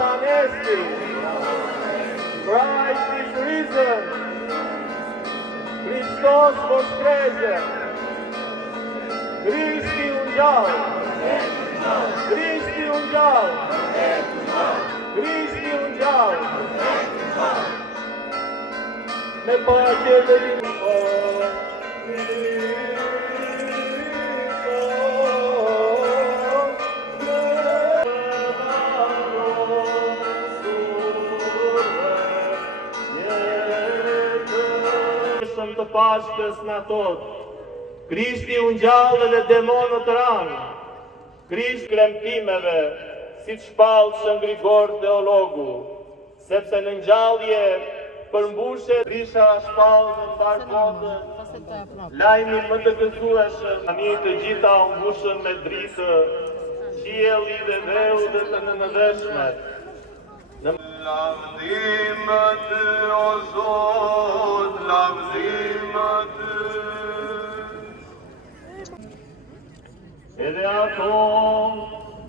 anesti. Christ is risen. Hristos voshkreze. Krishti ungjall. Krishti ungjall. Krishti ungjall. Me paqe dhe të Pashkës në thot, Krishti ungjall dhe demonët ranë, Krisht kremtimeve, si të shpallë Shën Grigor Teologu, sepse në ngjallje përmbushet risha shpallë në mbar botën, lajmi më të gëzueshëm, tani të gjitha u mbushën me dritë, qielli dhe dheu dhe të nënëdheshmet. Lavdimet o Zot, lavdimet. Edhe ato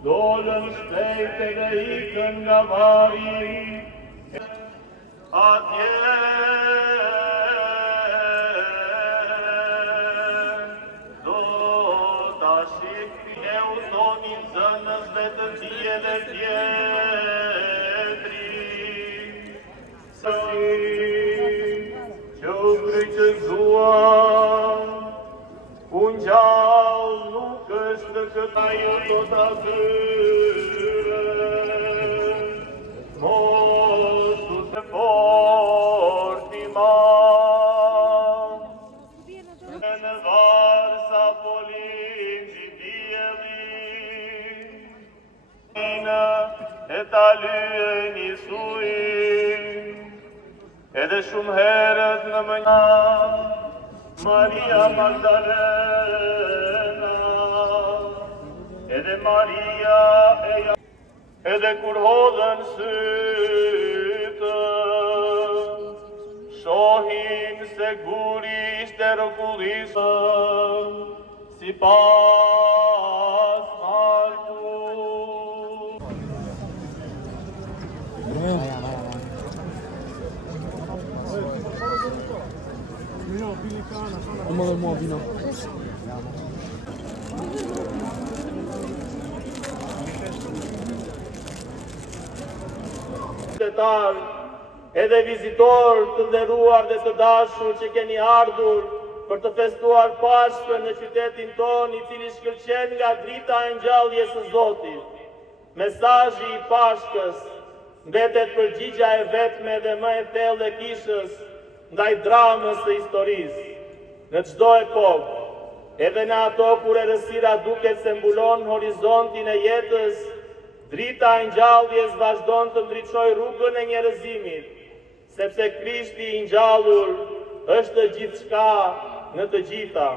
dolën shpejt dhe ikën nga vari, atje do ta shikni e usonin zënës dhe të tje dhe tjetri. Që u kryqëzuan, ungjall nuk është këta ju do t'a zyre, mosu të fort i madh, e në varë sa polin gjibjeli, e ta lyen i sujin, edhe shumë herët në mënja, Maria Magdalena, edhe Maria edhe kur hodhen sytë, shohin se guri ishte rëkullisën, si pas marku. Vamos a vino. Edhe vizitor të nderuar dhe të dashur që keni ardhur për të festuar Pashkën në qytetin ton, i cili shkëlqen nga drita e ngjalljes së Zotit. Mesazhi i Pashkës mbetet përgjigja e vetme dhe më e thellë e kishës ndaj dramës së historisë. Në çdo epokë, edhe në ato kur errësira duket se mbulon horizontin e jetës, drita e ngjalljes vazhdon të ndriçojë rrugën e njerëzimit, sepse Krishti i ngjallur është gjithçka në të gjitha.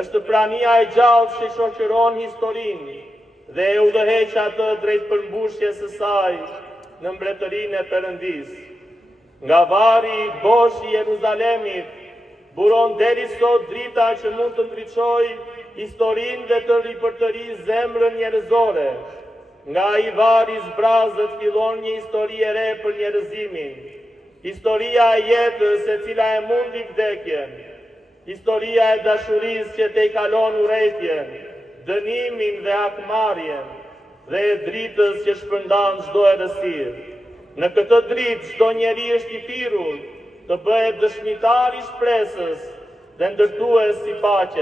Është prania e gjallë që shoqëron historinë dhe e udhëheq atë drejt përmbushjes së saj në mbretërinë e Perëndisë. Nga vari i bosh i Jeruzalemit buron deri sot drita që mund të ndriçojë historinë dhe të ripërtërisë zemrën njerëzore. Nga ai vari zbrazët fillon një histori e re për njerëzimin. Historia e jetës e cila e mundi vdekjen. Historia e dashurisë që te i kalon urrejtjen, dënimin dhe hakmarrjen, dhe e dritës që shpërndan çdo errësirë. Në këtë dritë çdo njeri është i thirrur të bëhet dëshmitar i shpresës dhe ndërtues i paqes.